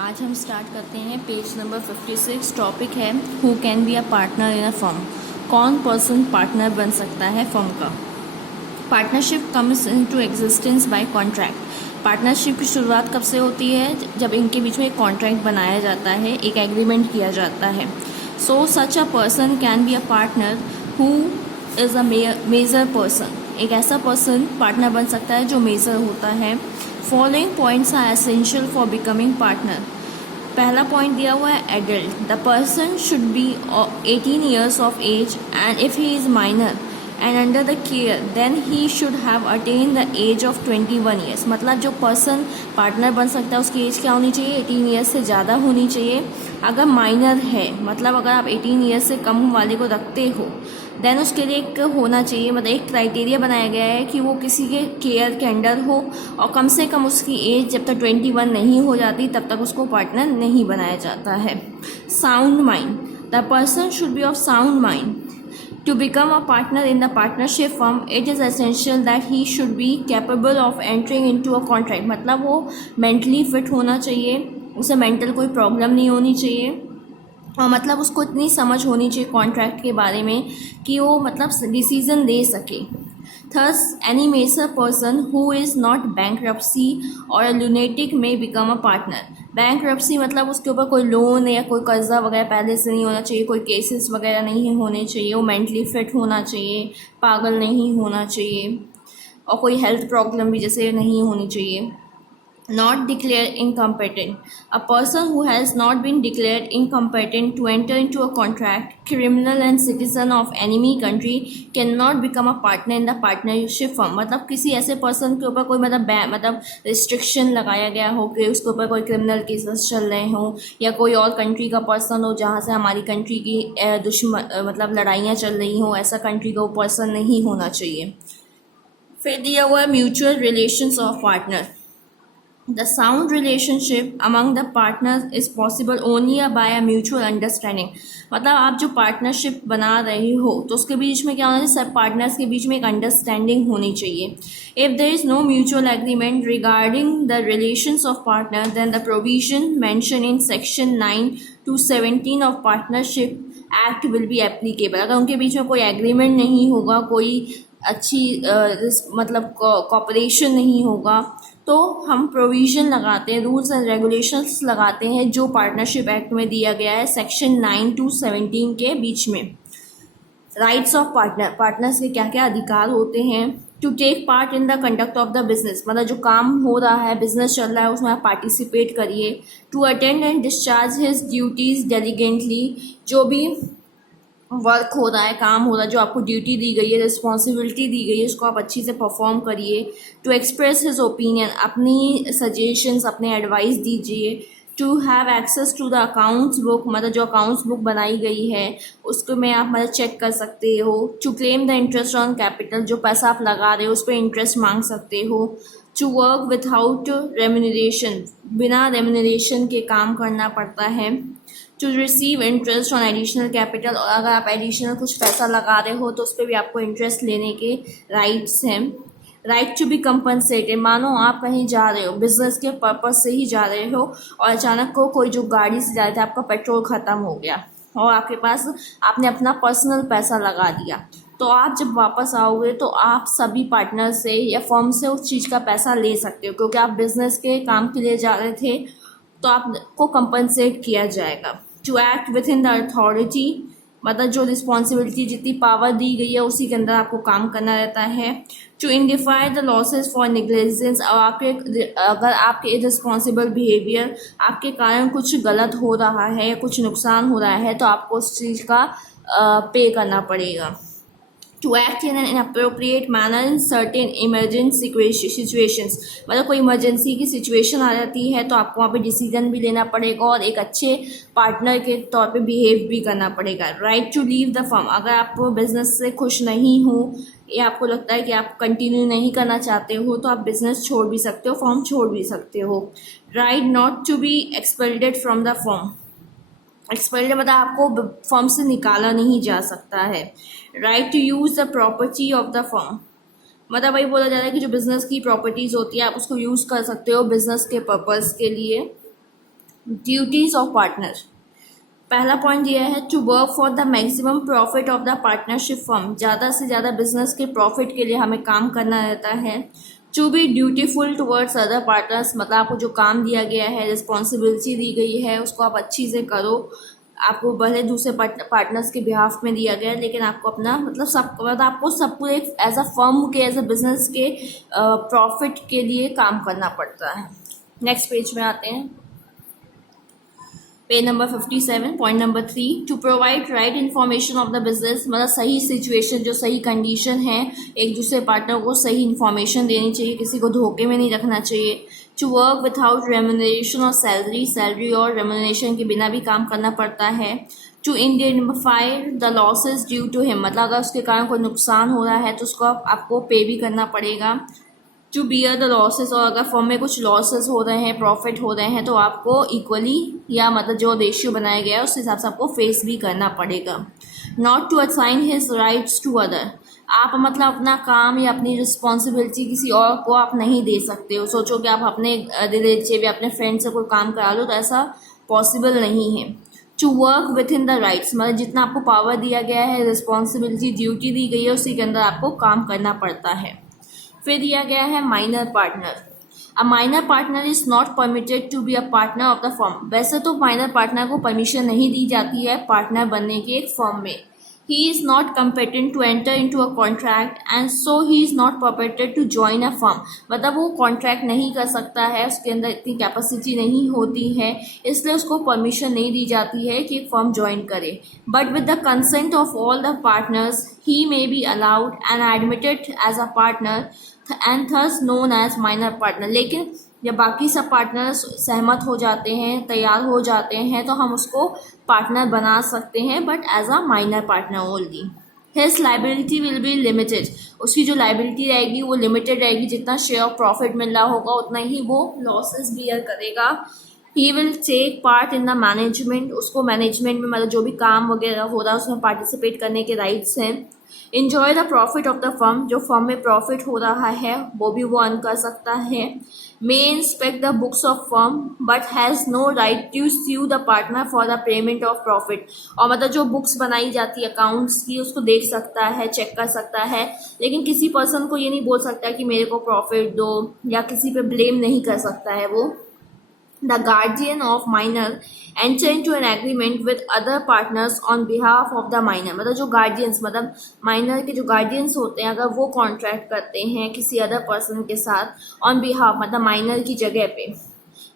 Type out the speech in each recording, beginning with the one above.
आज हम स्टार्ट करते हैं पेज नंबर 56। टॉपिक है who can be a partner in a firm. कौन पर्सन पार्टनर बन सकता है फर्म का। Partnership comes into existence by contract. Partnership की शुरुआत कब से होती है? जब इनके बीच में एक कॉन्ट्रैक्ट बनाया जाता है, एक एग्रीमेंट किया जाता है। So such a person can be a partner who is a major person. एक ऐसा पर्सन पार्टनर बन सकता है जो मेजर होता है। Following points are essential for becoming partner. पहला पॉइंट दिया हुआ है adult. The person should be 18 years of age and if he is minor and under the care then he should have attain the age of 21 years. मतलब जो person partner बन सकता है उसकी एज क्या होनी चाहिए? 18 ईयर्स से ज़्यादा होनी चाहिए। अगर माइनर है, मतलब अगर आप 18 ईयर्स से कम वाले को रखते हो, देन उसके लिए एक होना चाहिए, मतलब एक क्राइटेरिया बनाया गया है कि वो किसी के केयर के अंडर हो और कम से कम उसकी एज जब तक 21 नहीं हो जाती तब तक उसको पार्टनर नहीं बनाया जाता है। Sound mind. The person should B of sound mind. To become a partner in the partnership firm, it is essential that he should be capable of entering into a contract। मतलब वो mentally fit होना चाहिए, उसे mental कोई problem नहीं होनी चाहिए और मतलब उसको इतनी समझ होनी चाहिए कॉन्ट्रैक्ट के बारे में कि वो मतलब डिसीजन ले सके। Thus, any major person who is not bankruptcy or a lunatic may become a partner। bankruptcy मतलब उसके ऊपर कोई लोन या कोई कर्जा वगैरह पहले से नहीं होना चाहिए, कोई केसेस वगैरह नहीं होने चाहिए, वो मेंटली फिट होना चाहिए, पागल नहीं होना चाहिए और कोई हेल्थ प्रॉब्लम भी जैसे नहीं होनी चाहिए। Not declared incompetent। A person who has not been declared incompetent to enter into a contract, criminal and citizen of enemy country cannot become a partner in the partnership firm। मतलब किसी ऐसे person के ऊपर कोई मतलब restriction लगाया गया हो कि उसके ऊपर कोई क्रिमिनल केसेस चल रहे हों या कोई और कंट्री का पर्सन हो जहाँ से हमारी कंट्री की दुश्मन मतलब लड़ाइयाँ चल रही हों, ऐसा कंट्री का वो पर्सन नहीं होना चाहिए। फिर दिया हुआ है mutual relations of partner. The sound relationship among the partners is possible only by a mutual understanding। मतलब आप जो पार्टनरशिप बना रहे हो तो उसके बीच में क्या होना चाहिए? सब पार्टनर्स के बीच में एक अंडरस्टैंडिंग होनी चाहिए। If there is no mutual agreement regarding the relations of partner, then the provision mentioned in section 9 to 17 of partnership act will be applicable। अगर उनके बीच में कोई एग्रीमेंट नहीं होगा, कोई अच्छी मतलब कॉपरेशन नहीं होगा, तो हम प्रोविज़न लगाते हैं, रूल्स एंड रेगुलेशंस लगाते हैं जो पार्टनरशिप एक्ट में दिया गया है सेक्शन 9 to 17 के बीच में। Rights of partner. पार्टनर्स के क्या क्या अधिकार होते हैं? To take part in the conduct of the business. मतलब जो काम हो रहा है, बिजनेस चल रहा है, उसमें आप पार्टिसिपेट करिए। To attend and discharge his duties diligently. जो भी वर्क हो रहा है, काम हो रहा है, जो आपको ड्यूटी दी गई है, रिस्पॉन्सिबिलिटी दी गई है, उसको आप अच्छी से परफॉर्म करिए। To express his opinion. अपनी सजेशंस, अपने एडवाइस दीजिए। To have access to the accounts book. मतलब जो अकाउंट्स बुक बनाई गई है उसको में आप मतलब चेक कर सकते हो। To claim the interest on capital. जो पैसा आप लगा रहे हो उस पर इंटरेस्ट मांग सकते हो। To work without remuneration. बिना रेम्यूनरेशन के काम करना पड़ता है। To receive interest on additional capital. और अगर आप एडिशनल कुछ पैसा लगा रहे हो तो उस पर भी आपको इंटरेस्ट लेने के राइट्स हैं। Right to be compensated. मानो आप कहीं जा रहे हो, बिजनेस के पर्पज से ही जा रहे हो और अचानक को कोई जो गाड़ी से जा रहे थे, आपका पेट्रोल ख़त्म हो गया और आपके पास आपने अपना पर्सनल पैसा लगा दिया, तो आप जब वापस आओगे तो आप सभी पार्टनर से या फर्म से उस चीज़ का पैसा ले सकते हो, क्योंकि आप बिजनेस के काम के लिए जा रहे थे तो आपको कंपनसेट किया जाएगा। To act within the authority. मतलब जो रिस्पॉन्सिबिलिटी, जितनी पावर दी गई है उसी के अंदर आपको काम करना रहता है। To indemnify the losses for negligence. और अगर आपके इररिस्पॉन्सिबल बिहेवियर आपके कारण कुछ गलत हो रहा है या कुछ नुकसान हो रहा है तो आपको उस चीज़ का पे करना पड़ेगा। To act in an inappropriate manner in certain emergent situations. मतलब कोई इमरजेंसी की सिचुएशन आ जाती है तो आपको वहाँ पे डिसीजन भी लेना पड़ेगा और एक अच्छे पार्टनर के तौर पे बिहेव भी करना पड़ेगा। Right to leave the firm. अगर आप बिजनेस से खुश नहीं हो या आपको लगता है कि आप कंटिन्यू नहीं करना चाहते हो तो आप बिजनेस छोड़ भी सकते हो, फर्म छोड़ भी सकते हो। Right not to be expelled from the firm. Expelled मतलब आपको फर्म से निकाला नहीं जा सकता है। Right to use the property of the firm. मतलब वही बोला जा रहा है कि जो बिज़नेस की प्रॉपर्टीज़ होती है आप उसको यूज़ कर सकते हो बिज़नेस के पर्पज़ के लिए। Duties of partner. पहला पॉइंट दिया है to work for the maximum profit of the partnership firm, ज़्यादा से ज़्यादा बिजनेस के प्रॉफिट के लिए हमें काम करना रहता है। To be dutiful towards other partners, मतलब आपको जो काम दिया गया है, रिस्पॉन्सिबिलिटी दी गई है, उसको आप अच्छी से करो। आपको भले दूसरे पार्टनर्स के बिहाफ में दिया गया है, लेकिन आपको अपना मतलब आपको सब पूरे एज अ फर्म के, एज अ बिजनेस के प्रॉफिट के लिए काम करना पड़ता है। नेक्स्ट पेज में आते हैं, page number 57, point number 3, to provide right information of the business, मतलब सही सिचुएशन, जो सही कंडीशन है, एक दूसरे पार्टनर को सही इन्फॉर्मेशन देनी चाहिए, किसी को धोखे में नहीं रखना चाहिए। टू वर्क विदाउट रेम्यूनरेशन और सैलरी और रेम्यूनरेशन के बिना भी काम करना पड़ता है। To indemnify the losses due to him, मतलब अगर उसके कारण कोई नुकसान हो रहा है तो उसको आपको पे भी करना पड़ेगा। टू बियर द लॉसेस, और अगर फर्म में कुछ लॉसेस हो रहे हैं, प्रॉफिट हो रहे हैं, तो आपको इक्वली या मतलब जो रेशियो बनाया गया है उस हिसाब से आपको फेस भी करना पड़ेगा। Not to assign his rights to other, आप मतलब अपना काम या अपनी रिस्पॉन्सिबिलिटी किसी और को आप नहीं दे सकते हो। सोचो कि आप अपने रिलेटिव या अपने फ्रेंड से कोई काम करा लो, तो ऐसा पॉसिबल नहीं है। To work within the rights, मतलब जितना आपको पावर दिया गया है, रिस्पॉन्सिबिलिटी, ड्यूटी दी गई है, उसी के अंदर आपको काम करना पड़ता है। फिर दिया गया है minor partner. A minor partner is not permitted to be a partner of the firm, वैसे तो माइनर पार्टनर को परमिशन नहीं दी जाती है पार्टनर बनने की एक फर्म में। He is not competent to enter into a contract and so he is not permitted to join a firm, मतलब वो कॉन्ट्रैक्ट नहीं कर सकता है, उसके अंदर इतनी कैपेसिटी नहीं होती है, इसलिए उसको परमिशन नहीं दी जाती है कि एक फर्म ज्वाइन करे। But with the consent of all the partners he may be allowed and admitted as a partner and thus known as minor partner, लेकिन जब बाकी सब पार्टनर्स सहमत हो जाते हैं, तैयार हो जाते हैं, तो हम उसको पार्टनर बना सकते हैं, but as a minor partner only. His liability will be limited, उसकी जो लाइबिलिटी रहेगी वो लिमिटेड रहेगी, जितना शेयर ऑफ प्रॉफिट मिल रहा होगा उतना ही वो लॉसेस बियर करेगा। He will take part in the management, उसको मैनेजमेंट में मतलब जो भी काम वगैरह हो रहा है उसमें पार्टिसिपेट करने के राइट्स हैं। Enjoy the profit of the firm, जो फर्म में प्रॉफिट हो रहा है वो भी वो अर्न कर सकता है। May inspect the books of firm but has no right to sue the partner for the payment of profit, और मतलब जो बुक्स बनाई जाती है अकाउंट्स की उसको देख सकता है, चेक कर सकता है, लेकिन किसी पर्सन को ये नहीं बोल सकता कि मेरे को प्रॉफिट दो, या किसी पे ब्लेम नहीं कर सकता है वो। The guardian of minor enter into an agreement with other partners on behalf of the minor, मतलब जो guardians, मतलब minor के जो guardians होते हैं, अगर वो contract करते हैं किसी other person के साथ on behalf, मतलब minor की जगह पे,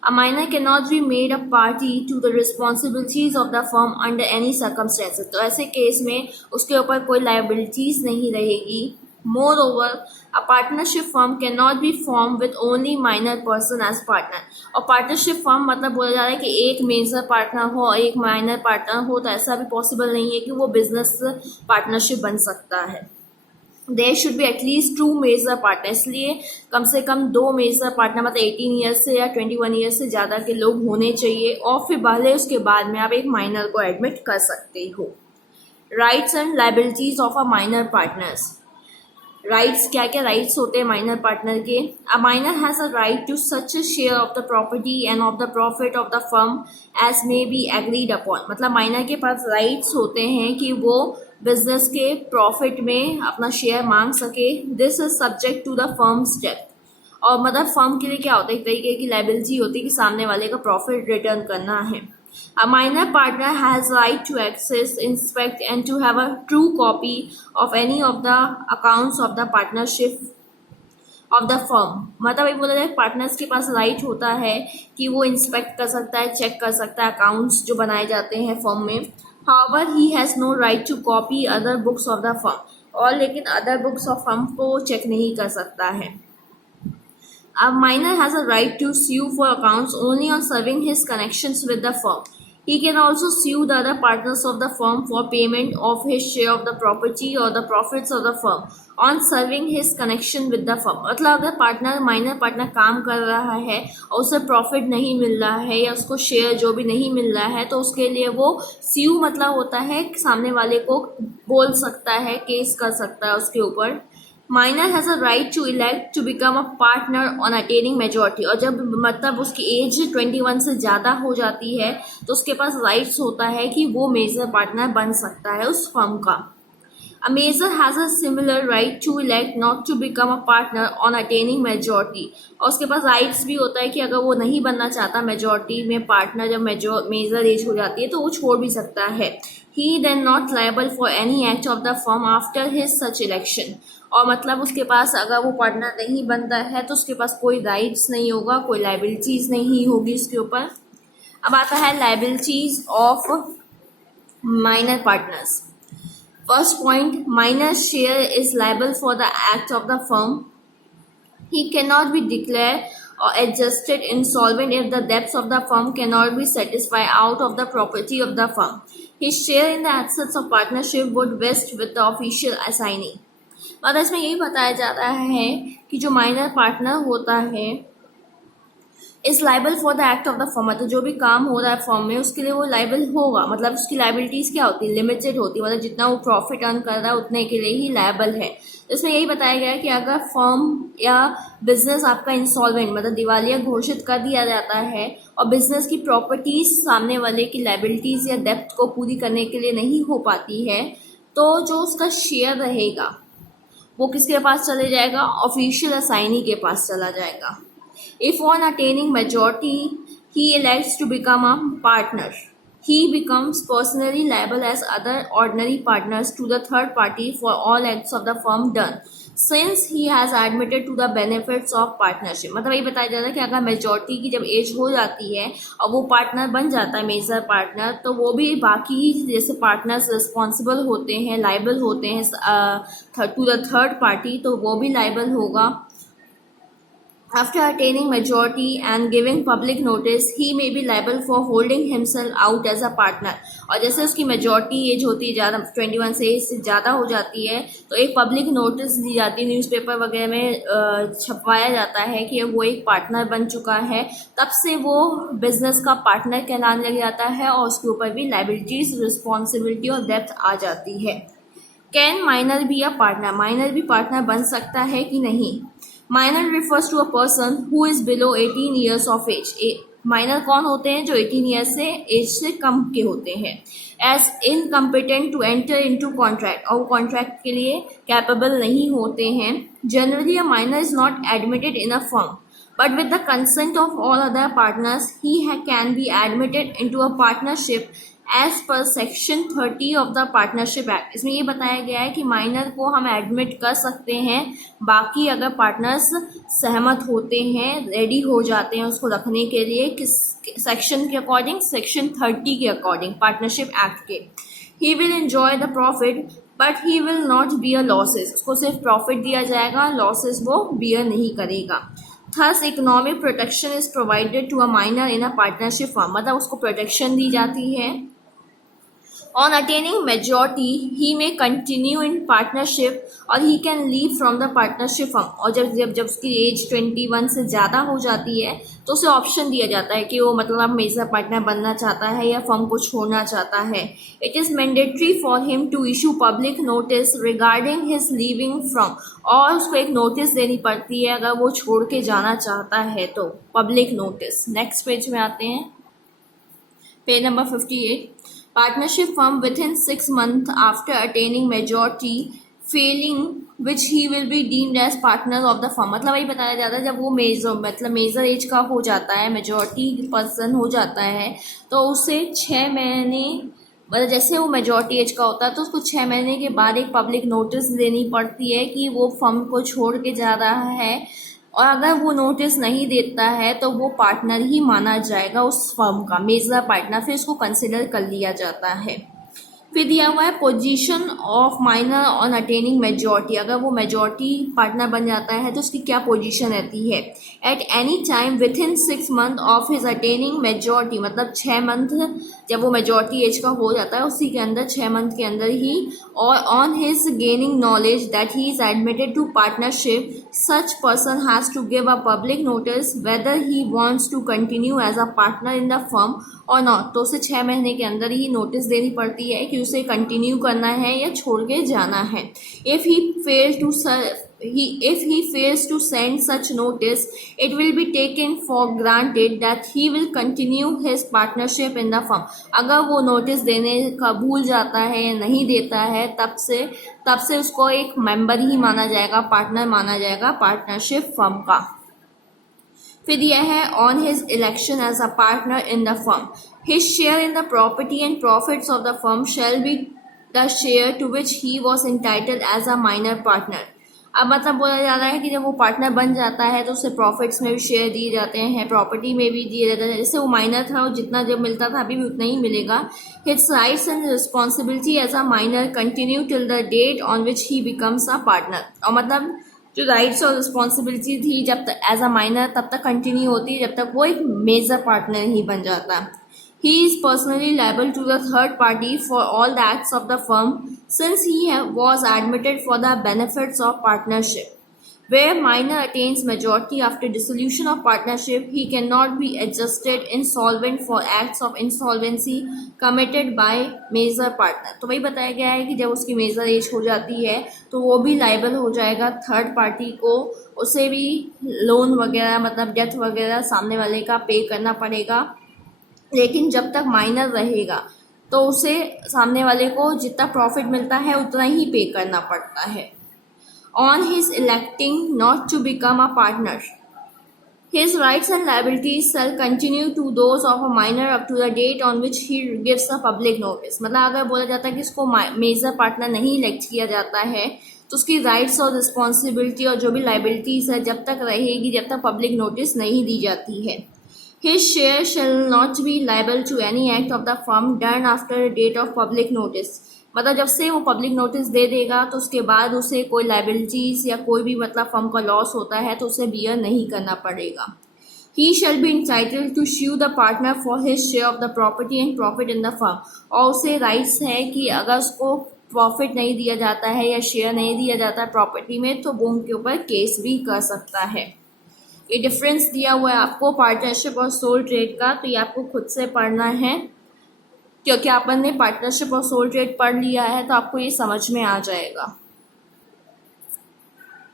a minor cannot be made a party to the responsibilities of the firm under any circumstances, तो ऐसे केस में उसके ऊपर कोई liabilities नहीं रहेगी। Moreover, a partnership firm cannot be formed with only minor person as partner, और partnership firm मतलब बोला जा रहा है कि एक मेजर पार्टनर हो और एक माइनर पार्टनर हो, तो ऐसा भी पॉसिबल नहीं है कि वो बिजनेस पार्टनरशिप बन सकता है। There should be at least 2 major partner, इसलिए कम से कम 2 मेजर पार्टनर, मतलब 18 ईयर्स से या 21 ईयर्स से ज़्यादा के लोग होने चाहिए, और फिर भले उसके बाद में आप एक माइनर को एडमिट कर सकते हो। Rights and liabilities of a minor partners, rights क्या क्या राइट्स होते हैं माइनर पार्टनर के। A minor has a right to such share of the property and of the profit of the firm as may be agreed upon, मतलब minor के पास rights होते हैं कि वो बिजनेस के प्रॉफिट में अपना शेयर मांग सके। This is subject to the firm's death, और मतलब फर्म के लिए क्या होता है, एक तरीके की लाइबिलिटी होती है कि सामने वाले का प्रॉफिट रिटर्न करना है। A minor partner has right to access, inspect and to have a true copy of any of the accounts of the partnership of the firm, मतलब एक बोला जाए पार्टनर्स के पास राइट होता है कि वो इंस्पेक्ट कर सकता है, चेक कर सकता है अकाउंट्स जो बनाए जाते हैं फर्म में। However, he has no right to copy other books of the firm, और लेकिन अदर बुक्स ऑफ फर्म को चेक नहीं कर सकता है। A minor has a right to sue for accounts only on serving his connections with the firm. He can also sue the other partners of the firm for payment of his share of the property or the profits of the firm on serving his connection with the firm, मतलब अगर partner minor partner काम कर रहा है और उसे profit नहीं मिल रहा है या उसको शेयर जो भी नहीं मिल रहा है, तो उसके लिए वो स्यू मतलब होता है सामने वाले को बोल सकता है, केस कर सकता है उसके ऊपर minor has a right to elect to become a partner on attaining majority, और जब मतलब उसकी एज 21 से ज़्यादा हो जाती है तो उसके पास राइट्स होता है कि वो मेजर पार्टनर बन सकता है उस फर्म का। A major has a similar right to elect not to become a partner on attaining majority, और उसके पास राइट्स भी होता है कि अगर वो नहीं बनना चाहता मेजोरिटी में पार्टनर, जब मेजर एज हो जाती है तो वो छोड़ भी सकता है। He then not liable for any act of the firm after his such election, और मतलब उसके पास अगर वो पार्टनर नहीं बनता है तो उसके पास कोई राइट्स नहीं होगा, कोई लाइबिलिटीज नहीं होगी उसके ऊपर। अब आता है liabilities of minor partners. First point, minor share is liable for the act of the firm. He cannot be declared or adjusted insolvent if the debts of the firm cannot be satisfied out of the property of the firm. His share in the assets of partnership would vest with the official assignee. मतलब इसमें यही बताया जाता है कि जो minor partner होता है is liable for the act of the firm, मतलब जो भी काम हो रहा है फर्म में उसके लिए वो लाइबल होगा। मतलब उसकी लाइबिलिटीज क्या होती है, लिमिटेड होती है, मतलब जितना वो प्रॉफिट अर्न कर रहा है उतने के लिए ही लाइबल है। इसमें यही बताया गया है कि अगर फर्म या बिजनेस आपका इंसॉल्वेंट मतलब दिवालिया घोषित कर दिया जाता है और बिजनेस की प्रॉपर्टीज सामने वाले की लाइबिलिटीज या डेप्थ को पूरी करने के लिए नहीं हो पाती है, तो जो उसका शेयर रहेगा वो किसके पास चले जाएगा, ऑफिशियल असाइनी के पास चला जाएगा। If on attaining majority he elects to become a partner, he becomes personally liable as other ordinary partners to the third party for all acts of the firm done, since he has admitted to the benefits of partnership। मतलब ये बताया जाता है कि अगर majority की जब as हो जाती है और वो पार्टनर बन जाता है मेजर पार्टनर, तो वो भी बाकी जैसे पार्टनर्स रिस्पॉन्सिबल होते हैं, लाइबल होते हैं टू द थर्ड पार्टी, तो वो भी लाइबल होगा। After attaining majority and giving public notice, he may be liable for holding himself out as a partner। और जैसे उसकी मेजोरिटी एज होती है ज़्यादा 21 से एज से ज़्यादा हो जाती है तो एक पब्लिक नोटिस दी जाती है, न्यूज़पेपर वगैरह में छपवाया जाता है कि वो एक पार्टनर बन चुका है, तब से वो बिजनेस का पार्टनर कहलाने लग जाता है और उसके ऊपर भी लाइबिलिटीज, रिस्पॉन्सिबिलिटी और डेप्थ आ जाती है। Can minor be a partner, minor भी पार्टनर बन सकता है कि नहीं। Minor refers to a person who is below 18 years of age. Minor कौन होते हैं, जो 18 ईयर्स से एज से कम के होते हैं। Age incompetent to enter into contract, और वो कॉन्ट्रैक्ट के लिए कैपेबल नहीं होते हैं। Generally a minor is not admitted in a firm, but with the consent of all other partners he can be admitted into a partnership as per section 30 of the partnership act। इसमें ये बताया गया है कि minor को हम admit कर सकते हैं, बाकी अगर पार्टनर्स सहमत होते हैं, रेडी हो जाते हैं उसको रखने के लिए, किस सेक्शन के अकॉर्डिंग, सेक्शन 30 के अकॉर्डिंग पार्टनरशिप एक्ट के। He will enjoy the profit but he will not bear losses, उसको सिर्फ प्रॉफिट दिया जाएगा, लॉसेस वो बियर नहीं करेगा। Thus, economic protection is provided to a minor in a partnership firm, मतलब उसको प्रोटेक्शन दी जाती है। On attaining majority, he may continue in partnership or he can leave from the partnership firm। और जब उसकी एज 21 से ज़्यादा हो जाती है तो उसे ऑप्शन दिया जाता है कि वो मतलब मेजर पार्टनर बनना चाहता है या फर्म को छोड़ना चाहता है। It is mandatory for him to issue public notice regarding his leaving from, और उसको एक नोटिस देनी पड़ती है अगर वो छोड़ के जाना चाहता है तो, पब्लिक नोटिस। नेक्स्ट पेज में आते हैं, page number 58। Partnership firm within 6 months after attaining majority, failing which he will be deemed as partner of the firm। मतलब वही बताया जाता है जब वो मेजर एज का हो जाता है, मेजॉरिटी पर्सन हो जाता है, तो उसे 6 महीने, मतलब जैसे वो मेजॉरिटी एज का होता है तो उसको 6 महीने के बाद एक पब्लिक नोटिस देनी पड़ती है कि वो फर्म को छोड़ के जा रहा है, और अगर वो नोटिस नहीं देता है तो वो पार्टनर ही माना जाएगा उस फर्म का, मेजर पार्टनर, फिर उसको कंसिडर कर लिया जाता है। फिर दिया हुआ है position of minor on attaining majority, अगर वो मेजॉरिटी पार्टनर बन जाता है तो उसकी क्या पोजीशन रहती है। At any time with in 6 month of his attaining majority, मतलब 6 मंथ जब वो मेजॉरिटी एज का हो जाता है उसी के अंदर 6 मंथ के अंदर ही, और on his gaining knowledge that he is admitted to partnership, such person has to give a public notice whether he wants to continue as a partner in the firm और नॉट। तो उसे 6 महीने के अंदर ही नोटिस देनी पड़ती है कि उसे कंटिन्यू करना है या छोड़ के जाना है। If he fail to serve if he fails to send such notice, it will be taken for granted that he will continue his partnership in the firm. अगर वो नोटिस देने का भूल जाता है या नहीं देता है, तब से उसको एक मेंबर ही माना जाएगा, पार्टनर माना जाएगा पार्टनरशिप फर्म का। फिर यह है on his election as a partner in the firm, his share in the property and profits of the firm shall be the share to which he was entitled as a minor partner. अब मतलब बोला जा रहा है कि जब वो partner बन जाता है तो उसे प्रॉफिट्स में भी शेयर दिए जाते हैं, प्रॉपर्टी में भी दिए जाते हैं। जैसे वो माइनर था, वो जितना जब मिलता था अभी भी उतना ही मिलेगा। His rights and responsibility as a minor continue till the date on which he becomes a partner. और मतलब जो राइट्स और रिस्पॉन्सिबिलिटी थी जब तक एज अ माइनर तब तक कंटिन्यू होती है जब तक वो एक मेजर पार्टनर ही बन जाता है। He is personally liable to the third party for all the acts of the firm since he was admitted for the benefits of partnership. Where minor attains majority after dissolution of partnership, he cannot be adjusted insolvent for acts of insolvency committed by major partner. तो वही बताया गया है कि जब उसकी major as हो जाती है तो वो भी लाइबल हो जाएगा थर्ड पार्टी को, उसे भी लोन वगैरह मतलब डेथ वगैरह सामने वाले का पे करना पड़ेगा। लेकिन जब तक माइनर रहेगा तो उसे सामने वाले को जितना प्रॉफिट मिलता है उतना ही पे करना पड़ता है। On his electing not to become a partner, his rights and liabilities shall continue to those of a minor up to the date on which he gives a public notice. मतलब अगर बोला जाता है कि इसको मेजर पार्टनर नहीं elect किया जाता है तो उसकी राइट्स और रिस्पॉन्सिबिलिटी और जो भी लाइबिलिटीज है जब तक रहेगी जब तक पब्लिक नोटिस नहीं दी जाती है। His share shall not be liable to any act of the firm done after the date of public notice. मतलब जब से वो पब्लिक नोटिस दे देगा तो उसके बाद उसे कोई लाइबिलिटीज या कोई भी मतलब फर्म का लॉस होता है तो उसे बियर नहीं करना पड़ेगा। He shall be entitled to sue the partner for his share of the property and profit in the firm. और उसे राइट्स है कि अगर उसको प्रॉफिट नहीं दिया जाता है या शेयर नहीं दिया जाता है प्रॉपर्टी में तो वो उनके ऊपर केस भी कर सकता है। ये डिफरेंस दिया हुआ है आपको पार्टनरशिप और सोल ट्रेड का, तो ये आपको खुद से पढ़ना है क्योंकि आपने पार्टनरशिप और सोल ट्रेड पढ़ लिया है तो आपको ये समझ में आ जाएगा।